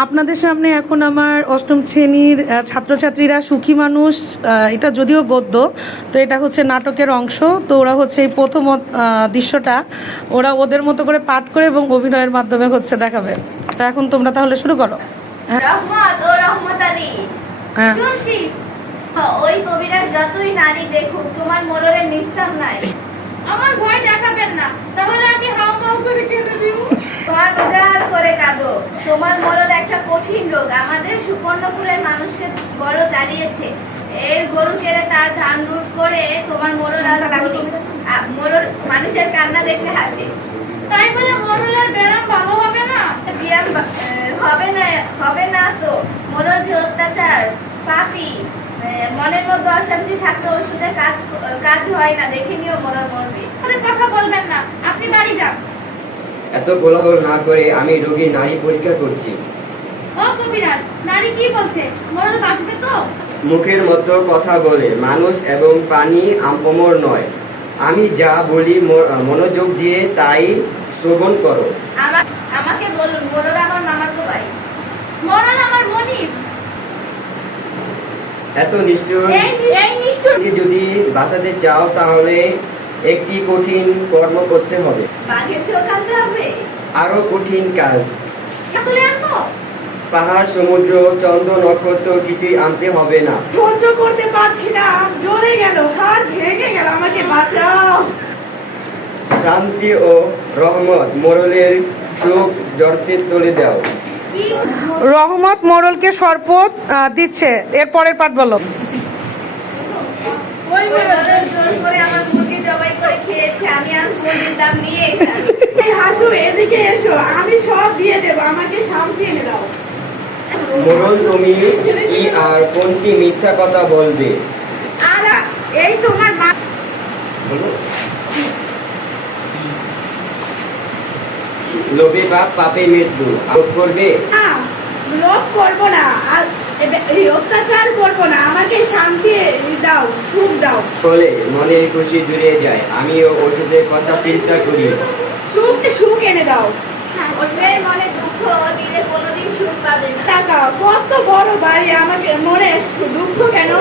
আপনাদের সামনে এখন আমার অষ্টম শ্রেণীর ছাত্রছাত্রীরা সুখী মানুষ, এটা যদিও গদ্য, তো এটা হচ্ছে নাটকের অংশ। তো ওরা হচ্ছে এই প্রথম দৃশ্যটা ওরা ওদের মতো করে পাঠ করে এবং অভিনয়ের মাধ্যমে হচ্ছে দেখাবে। তো এখন তোমরা তাহলে শুরু করো। রহমত ও রহমত আলী, হ্যাঁ, শুনছি ওই কবিরা যতই নারী দেখুক তোমার মোড়লের নিস্তার নাই। আমার ভয় দেখাবেন না, তাহলে আমি হাও মাও করে কেঁদে দিব। বাজার করে কাঁদো, তোমার মোড়ল একটা কঠিন রোগ আমাদের সুবর্ণপুরের মানুষকে বড় জানিয়েছে। এর গরু কেড়ে তার ধান লুট করে তোমার মোড়ল আর মোড়ল মানুষের কান্না দেখলে হাসে। তাই বলে মোড়লের ব্যায়াম ভালো হবে না? বিয়ান হবে না তো। মোড়ল যে অত্যাচার পাপী, মনের মধ্যে অশান্তি থাকতে ওষুধে কাজ হয় না। দেখে নিও মোড়ল মরবে। কথা বলবেন না, আপনি বাড়ি যান। এত কোলাহল না করে আমি রোগীর নারী পরীক্ষা করছি। ও কবিরাজ, নারী কি বলছে? মোড়ল বাঁচবে তো? মুখের মতো কথা বলে মানুষ এবং প্রাণী অমর নয়। আমি যা বলি মনোযোগ দিয়ে তাই শ্রবণ করো। আমাকে বলুন, মোড়ল আমার মামাতো ভাই। মোড়ল আমার মনিব। এত নিষ্ঠুর এই নিষ্ঠুর যদি বাঁচাতে চাও তাহলে একটি কঠিন কর্ম করতে হবে। বাঘেছেও কাঁদতে হবে। আরো কঠিন কাজ। তুলে আনবো? পাহাড়, সমুদ্র, চন্দ্র, নক্ষত্র কিছুই আনতে হবে না। সহ্য করতে পারছি না, জ্বলে গেল, হাত ভেঙে গেল, আমাকে বাঁচাও। শান্তি ও রহমত মোড়লের সুখ জর্তে তুলে দাও। কি? রহমত মোড়লকে শরবত দিচ্ছে। এরপরের পাঠ বলো। ওই মোড়ল জোর করে আমার মুরগি জবাই করে খেয়েছে। আমি আজ মুরগির দাম নিয়ে এসেছি। এই হাসু, এদিকে এসো, আমি সব দিয়ে দেবো, আমাকে শান্তি এনে দাও। মোড়ল তুমি কি আর কোনটি মিথ্যা কথা বলবে? আর এই তোমার মা। বলো। লোভে পাপ, পাপে মৃত্যু। আরোপ করবে? লোভ করবো না, আর এই অত্যাচার করবো না, আমাকে শান্তি দাও, সুখ দাও। বলে মনের খুশি জুড়ে যায়। আমিও ওষুধের কথা চিন্তা করি। সুখ এনে দাও। অন্যের মনে দুঃখ দিলে কোনোদিন সুখ পাবে না। টাকা কত বড় বাড়ি, আমাকে মনে দুঃখ কেন?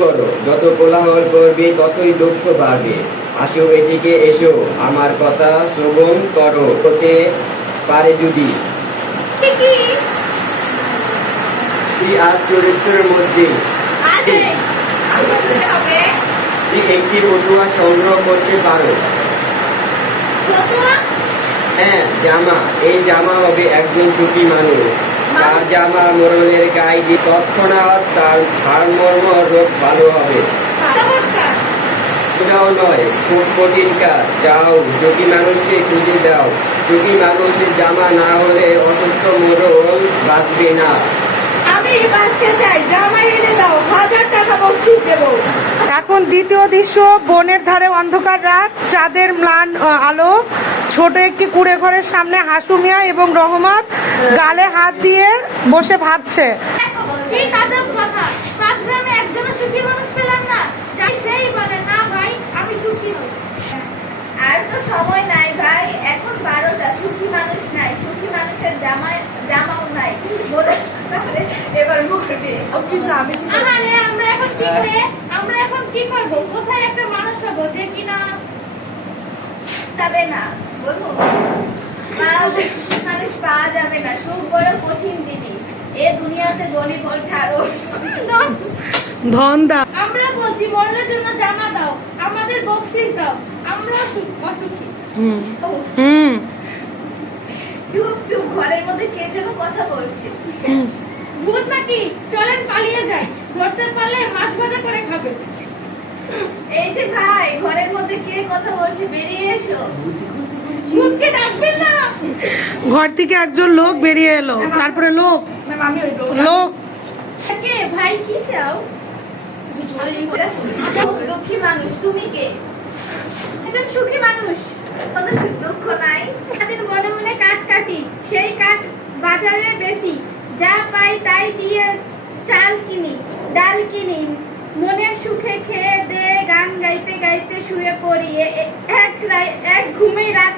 করো, যত কোলাহল করবে ততই দুঃখ বাড়বে। আসো, এদিকে এসো, আমার কথা শ্রবণ করো। হতে পারে যদি কি? শ্রী আজ চরিত্রের মধ্যে আজ হবে একটি পটুয়া সংগ্রহ করতে পারো। ফতুয়া? হ্যাঁ, জামা। এই জামা হবে একজন সুখী মানুষ। তার জামা মোড়লের গায়ে দিয়ে তৎক্ষণাৎ তার ভারমর্ম রোগ ভালো হবে। চমৎকার। সেটাও নয়, খুব কঠিন কাজ। যাও, সুখী মানুষকে খুঁজে দাও। সুখী মানুষের জামা না হলে অসুস্থ মোড়ল বাঁচবে না। আমি বাঁচতে চাই, জামাই এনে দাও, 1000 টাকা বকশিশ দেবো। এখন দ্বিতীয় দৃশ্য। বনের ধারে অন্ধকার রাত, চাঁদের ম্লান আলো। ছোট একটি কুঁড়ে ঘরের সামনে হাসু মিয়া এবং রহমত গালে হাত দিয়ে বসে ভাবছে। কি কাজব কথা! 5 গ্রামে একজনও সুখী মানুষ পেলাম না। যাই সেই বলে না ভাই, আমি সুখী নই। আর তো সময় নাই ভাই, এখন 12টা। সুখী মানুষ নাই, সুখী মানুষের জামাও নাই। মোড়ল তাহলে এবার মরবে। আহারে, আমরা এখন কি করব? কোথায় একটা মানুষ হবো যে কিনা যাবে না বলবো, মানুষ পাওয়া যাবে না। সুখ বড় কঠিন জিনিস। এ দুনিয়াতে গলি ভর ছাড়ো। ধন দা। আমরা বলছি মরলের জন্য জামা দাও, আমাদের বকশিশ দাও, আমরা অসুখী। হুম। চুপ চুপ, ঘরের মধ্যে কে যেন কথা বলছে। ভূত নাকি? চলেন পালিয়ে যাই, ধরতে পারলে মাছ ভাজা করে খাবে। এই যে ভাই, ঘরের মধ্যে কে কথা বলছে, বেরিয়ে এসো। ভূতকে ডাকবেন না। ঘর থেকে একজন লোক বেরিয়ে এলো। তারপরে লোক আমি ওই লোক কে ভাই, কি চাও? দুঃখী মানুষ, তুমি কে? একজন সুখী মানুষ। কোনো সুখ দুঃখ নাই। তাদের মনে মনে কাঠ কাটি, সেই কাঠ বাজারে বেচি, যা পাই তাই দিয়ে চাল কিনি, ডাল কিনি, মনের সুখে খেয়ে দে, গান গাইতে গাইতে শুয়ে পড়ি। এক ঘুমেই রাত।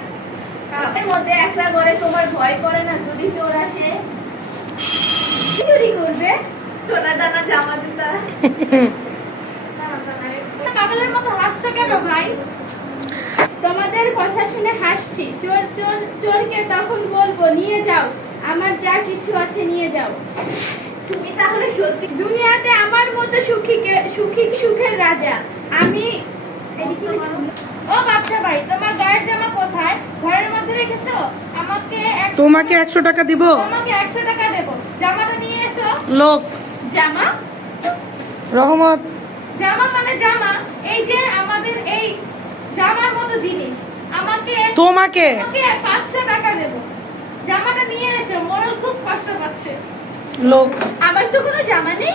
এর মধ্যে একলা ঘরে তোমার ভয় করে না যদি চোর আসে? পাগলের মতো হাসছো কেন ভাই? তোমাদের কথা শুনে হাসছি। চোর চোর চোরকে তখন বলবো নিয়ে যাও, আমার যা কিছু আছে নিয়ে যাও। তুমি তাহলে সত্যি দুনিয়াতে আমার মতো সুখের রাজা আমি। ও বাচ্চা ভাই, তোমার গায়ের জামা কোথায়? ঘরের মধ্যে রেখেছো? তোমাকে 100 টাকা দিব। তোমাকে 100 টাকা দেবো, জামাটা নিয়ে এসো। লোক জামা? রহমত, জামা মানে জামা, এই যে আমাদের এই জামার মতো জিনিস। আমাকে তোমাকে 500 টাকা দেবো, জামাটা নিয়ে এসো। মোড়ল খুব কষ্ট পাচ্ছে। লোক আমার তো কোনো জামা নেই।